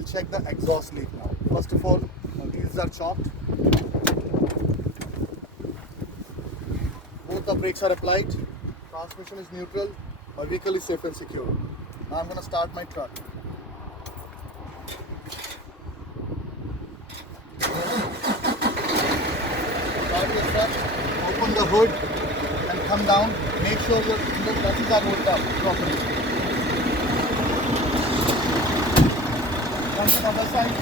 We'll check the exhaust leak now. First of all, the wheels are chopped. Both the brakes are applied. Transmission is neutral. My vehicle is safe and secure. Now I'm going to start my truck. Start your truck, open the hood and come down. Make sure your buttons are rolled up properly. Come to the other side.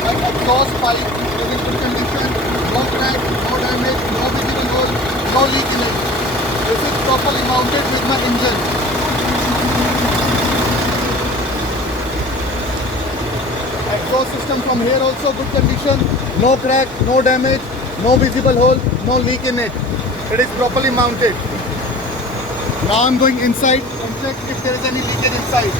Like exhaust pipe is in good condition, no crack, no damage, no visible hole, no leak in it. This is properly mounted with my engine. Exhaust system from here also good condition, no crack, no damage, no visible hole, no leak in it. It is properly mounted. Now I'm going inside and check if there is any leakage inside.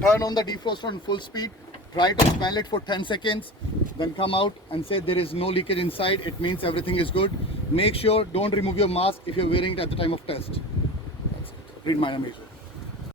Turn on the defroster on full speed, try to smell it for 10 seconds, then come out and say there is no leakage inside. It means everything is good. Make sure don't remove your mask if you're wearing it at the time of test. That's it. Read minor measures.